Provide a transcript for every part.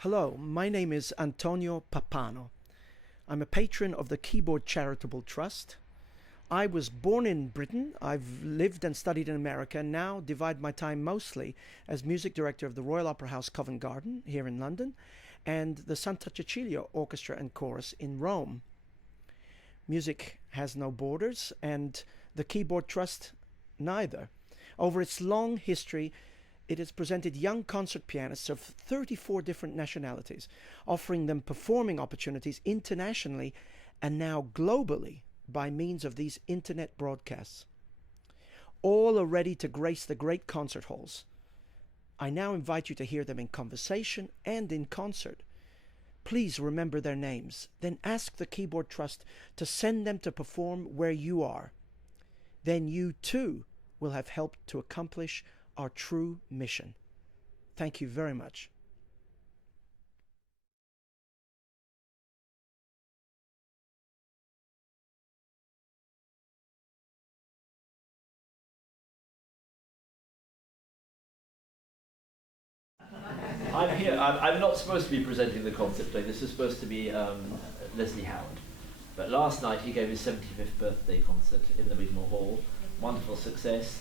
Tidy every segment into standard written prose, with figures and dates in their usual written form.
Hello, my name is Antonio Pappano. I'm a patron of the Keyboard Charitable Trust. I was born in Britain. I've lived and studied in America and now divide my time mostly as music director of the Royal Opera House Covent Garden here in London and the Santa Cecilia Orchestra and Chorus in Rome. Music has no borders and the Keyboard Trust neither. Over its long history, it has presented young concert pianists of 34 different nationalities, offering them performing opportunities internationally and now globally by means of these internet broadcasts. All are ready to grace the great concert halls. I now invite you to hear them in conversation and in concert. Please remember their names, then ask the Keyboard Trust to send them to perform where you are. Then you too will have helped to accomplish our true mission. Thank you very much. I'm here. I'm not supposed to be presenting the concert play. This is supposed to be Leslie Howard. But last night he gave his 75th birthday concert in the Wigmore Hall. Wonderful success.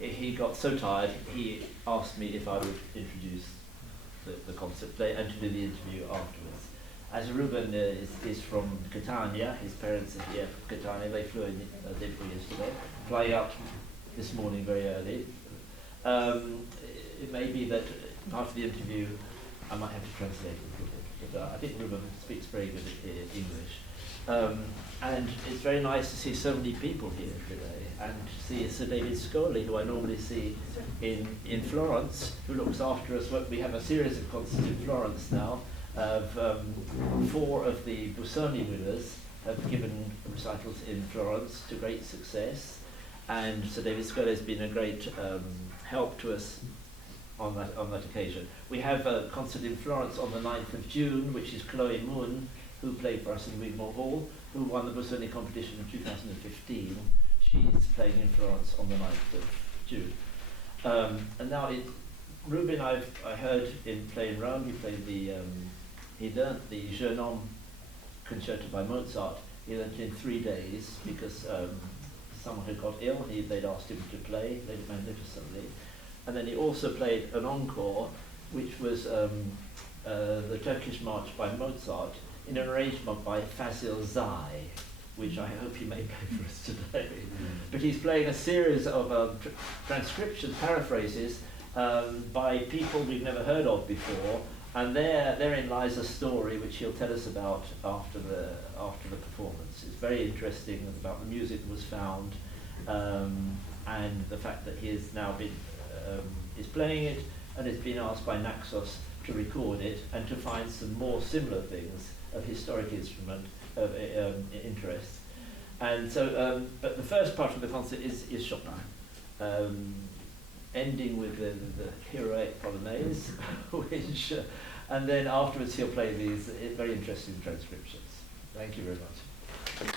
He got so tired, he asked me if I would introduce the concert play and to do the interview afterwards. As Ruben is from Catania, his parents are here from Catania. They flew in the day before yesterday, flying out this morning very early. It may be that after the interview I might have to translate a little bit, but I think Ruben speaks very good English. And it's very nice to see so many people here today, and to see Sir David Scoli, who I normally see in Florence, who looks after us. We have a series of concerts in Florence now. Of 4 of the Busoni winners have given recitals in Florence to great success, and Sir David Scoli has been a great help to us on that occasion. We have a concert in Florence on the 9th of June, which is Chloe Moon, who played for us in Wigmore Hall, who won the Busoni competition in 2015. She's playing in Florence on the 9th of June. And now Ruben, I heard in playing Rome, he learned the Jeune Homme concerto by Mozart. He learned it in 3 days because someone had got ill. They'd asked him to play magnificently. And then he also played an encore, which was the Turkish March by Mozart in an arrangement by Fazil Zai, which I hope he may play for us today. But he's playing a series of transcriptions, paraphrases, by people we've never heard of before, and therein lies a story which he'll tell us about after the performance. It's very interesting about the music that was found, and the fact that he has now been is playing it and has been asked by Naxos to record it and to find some more similar things of historic instrument of interest. And so, but the first part of the concert is Chopin, ending with the heroic Polonaise, which, and then afterwards he'll play these very interesting transcriptions. Thank you very much.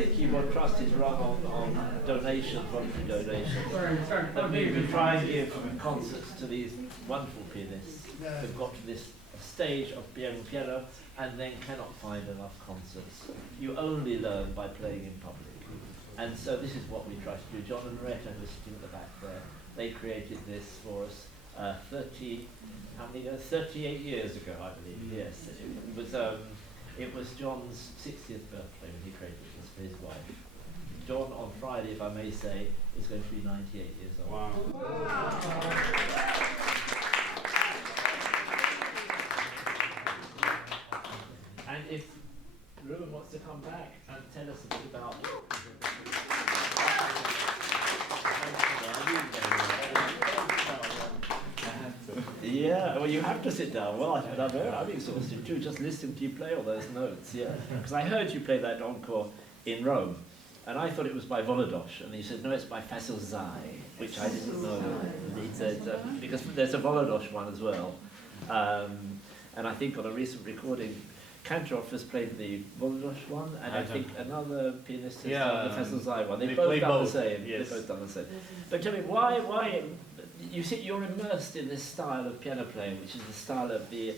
the Keyboard Trust is run on donations, voluntary donations. And we try and give concerts to these wonderful pianists who've got to this stage of piano and then cannot find enough concerts. You only learn by playing in public. And so this is what we try to do. John and Loretta, who are sitting at the back there, they created this for us 38 years ago, I believe. Yes, it was John's 60th birthday when he created this for his wife. John, on Friday, if I may say, is going to be 98 years old. Wow. And if Ruben wants to come back and tell us a bit about yeah, well, you have to sit down. Well, I'm exhausted too, just listening to you play all those notes, yeah. Because I heard you play that encore in Rome, and I thought it was by Volodosh, and you said, no, it's by Fantasie, which I didn't know. He said, because there's a Volodosh one as well. And I think on a recent recording, Kantorov has played the Volodosh one, and I think another pianist has done the Fantasie one. They've both done the same. Yes. They've both done the same. But tell me, why you're immersed in this style of piano playing, which is the style of the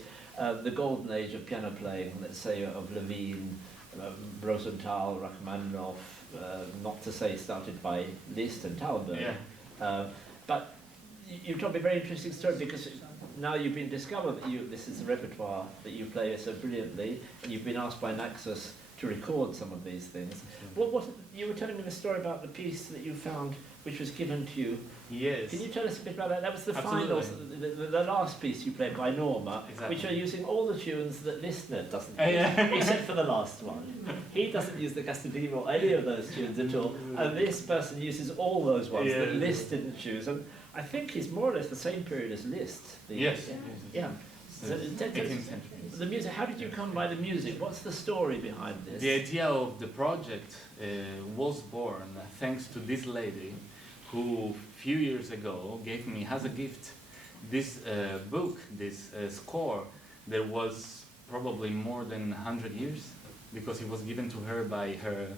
golden age of piano playing, let's say of Levine, Rosenthal, Rachmaninoff, not to say started by Liszt and Thalberg. Yeah. But you told me a very interesting story, because now you've been discovered that this is a repertoire that you play so brilliantly, and you've been asked by Naxos to record some of these things. What you were telling me the story about the piece that you found, which was given to you. Yes. Can you tell us a bit about that? That was the Absolutely. final, the last piece you played by Norma, Exactly. which are using all the tunes that Listener doesn't Yeah. use, except for the last one. He doesn't use the Castadino or any of those tunes at all, and this person uses all those ones that Liszt didn't choose. And I think he's more or less the same period as Liszt. Yes. Yeah. So, 18th century. the music. How did you come by the music? What's the story behind this? The idea of the project was born thanks to this lady who a few years ago gave me as a gift this book, this score that was probably more than 100 years, because it was given to her by her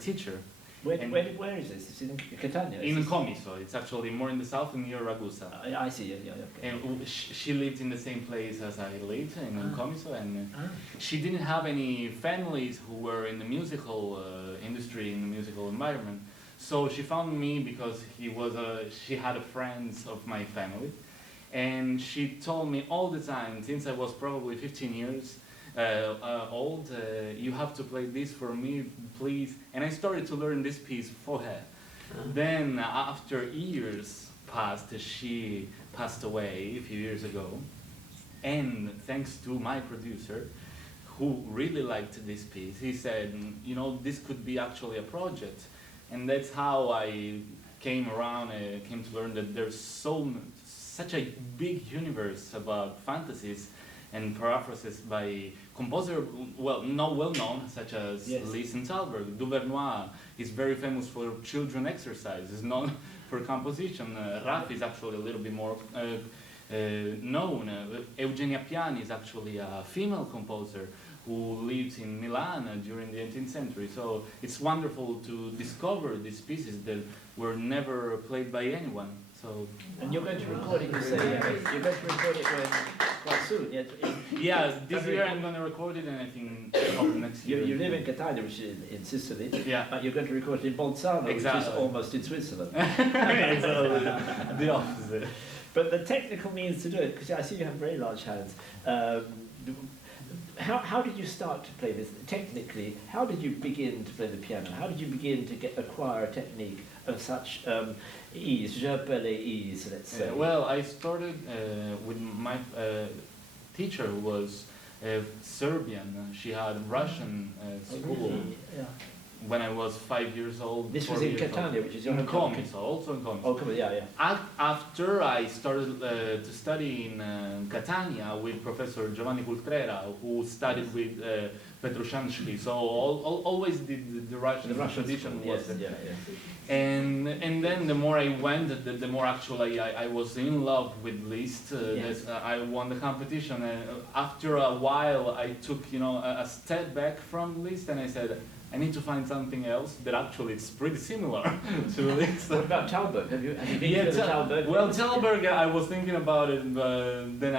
teacher. Where is this? It's in Catania? In Comiso. It's actually more in the south, near Ragusa. I see, yeah. Okay. And she lived in the same place as I lived, in Comiso, and she didn't have any families who were in the musical industry, in the musical environment. So she found me because she had friends of my family, and she told me all the time, since I was probably 15 years old, you have to play this for me, please. And I started to learn this piece for her. Then after years passed, she passed away a few years ago. And thanks to my producer, who really liked this piece, he said, you know, this could be actually a project. And that's how I came around and came to learn that there's such a big universe about fantasies and paraphrases by composer, well known, such as Liszt and Thalberg. Duvernoy is very famous for children exercises, known for composition. RAFF is actually a little bit more known. Eugenia Appiani is actually a female composer who lived in Milan during the 18th century. So it's wonderful to discover these pieces that were never played by anyone. So, and you're going to record it, you say, you're going to record it quite soon. Yeah, this year I'm going to record it, and I think next year. You live in Catania, which is in Sicily, but you're going to record it in Bolzano, which is almost in Switzerland. The opposite. But the technical means to do it, because I see you have very large hands. How did you start to play this? Technically, how did you begin to play the piano? How did you begin to acquire a technique of such ease, je peux les ease, let's say? Well, I started with my teacher who was Serbian. She had Russian school when I was 5 years old. This was in Catania, which is your home country. Also in Comiso. Oh, yeah. After I started to study in Catania with Professor Giovanni Cultrera, who studied with Petrushansky, so always the Russian tradition was. And then the more I went, the more actually I was in love with Liszt. I won the competition, and after a while I took a step back from Liszt, and I said, I need to find something else that actually is pretty similar to this. What about Thalberg? Have you been to the Thalberg? Well, Thalberg, I was thinking about it, but then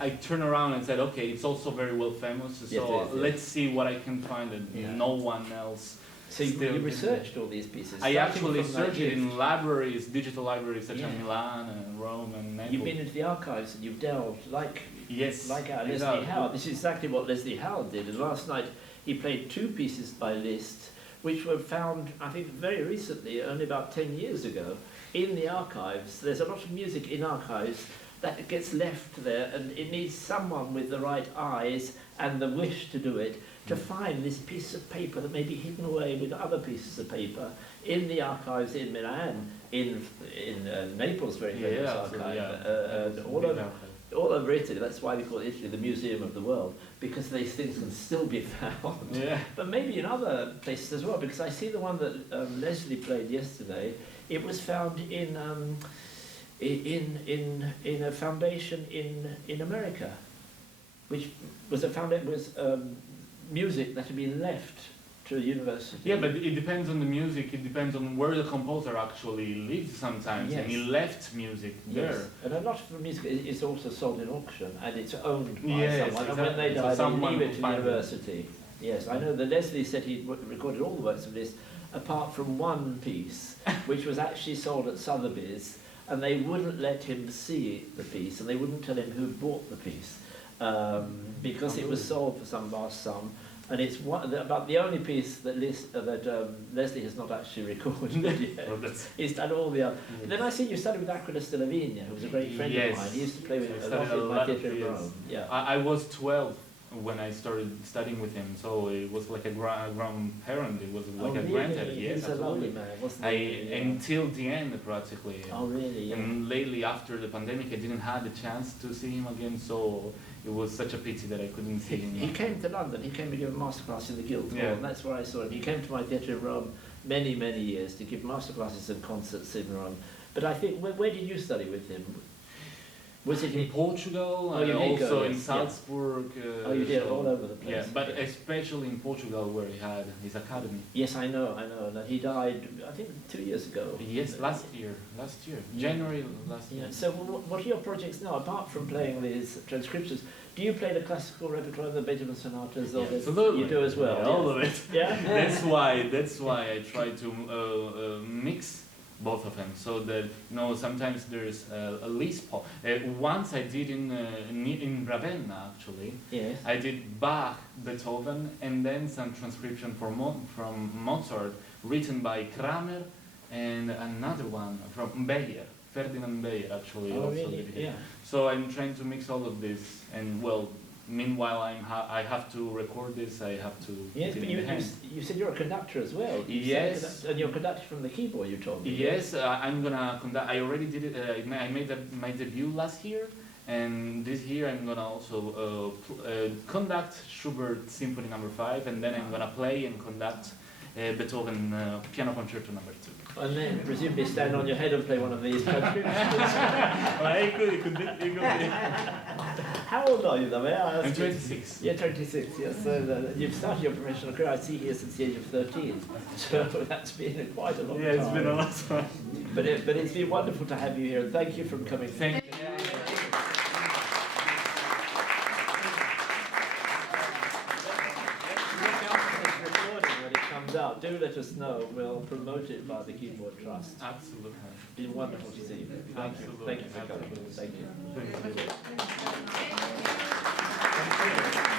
I turned around and said, okay, it's also very well famous, so Yes. let's see what I can find that no one else. So you researched all these pieces? I actually searched it in libraries, digital libraries such as Milan and Rome and Naples. You've been into the archives and you've delved, like our exactly. Leslie Howard. This is exactly what Leslie Howard did. And last night he played 2 pieces by Liszt, which were found, I think, very recently, only about 10 years ago, in the archives. There's a lot of music in archives that gets left there, and it needs someone with the right eyes and the wish to do it, to find this piece of paper that may be hidden away with other pieces of paper in the archives in Milan, in Naples, very famous archive, all over Italy. That's why we call Italy the Museum of the World, because these things can still be found. Yeah. But maybe in other places as well, because I see the one that Leslie played yesterday. It was found in a foundation in America, which was music that had been left to a university. Yeah, but it depends on the music, it depends on where the composer actually lived sometimes, and he left music there. And a lot of the music is also sold in auction, and it's owned by someone, exactly. and when they die, they leave it to the university. Yes, I know that Leslie said he recorded all the works of Liszt, apart from one piece, which was actually sold at Sotheby's, and they wouldn't let him see the piece, and they wouldn't tell him who bought the piece, because it was sold for some vast sum, and it's about the only piece that Leslie has not actually recorded yet. He's done all the other. Then I see you studied with Aquilus de Lavinia, who was a great friend of mine. He used to play with a lot in my theatre in Rome. Yeah. I was 12 when I started studying with him, so it was like a grandparent. It was like a granddad. Yes, he's a lovely man, wasn't he? Until the end, practically. Oh, really? Yeah. And lately, after the pandemic, I didn't have the chance to see him again, so it was such a pity that I couldn't see him. He came to London. He came to give a masterclass in the Guildhall, and that's where I saw him. He came to my theatre in Rome many, many years to give masterclasses and concerts in Rome. But I think, where did you study with him? Was it in Portugal, and also in Salzburg. You did all over the place. Yeah, but especially in Portugal, where he had his academy. Yes, I know. And he died, I think, 2 years ago. Yes, last year, January last year. So what are your projects now, apart from playing these transcriptions? Do you play the classical repertoire, the Beethoven sonatas, or absolutely. You do as well? Yeah, all of it. Yeah. That's why I try to mix both of them, so that sometimes there's a Liszt. Once I did in Ravenna, actually. Yes. I did Bach, Beethoven, and then some transcription from Mozart, written by Kramer, and another one from Beyer, Ferdinand Beyer, actually. Oh, really? Yeah. So I'm trying to mix all of this, and meanwhile, I have to record this. I have to. Yes, but you said you're a conductor as well. Yes. And you're conducting from the keyboard, you told me. Yes, I'm gonna conduct. I already did it. I made my debut last year, and this year I'm gonna also conduct Schubert Symphony No. 5, and then I'm gonna play and conduct Beethoven Piano Concerto No. 2. And then presumably stand on your head and play one of these transcriptions. It could be. How old are you, though? I'm 26. Yeah, 26, yes. So you've started your professional career, I see here, since the age of 13. So that's been quite a long time. Yeah, it's been a lot of time. But it's been wonderful to have you here, and thank you for coming. Thank you. Out, do let us know. We'll promote it by the Keyboard Trust. Absolutely. It's been wonderful to see you. Thank you. Thank you for coming. Thank you. Thank you. Thank you.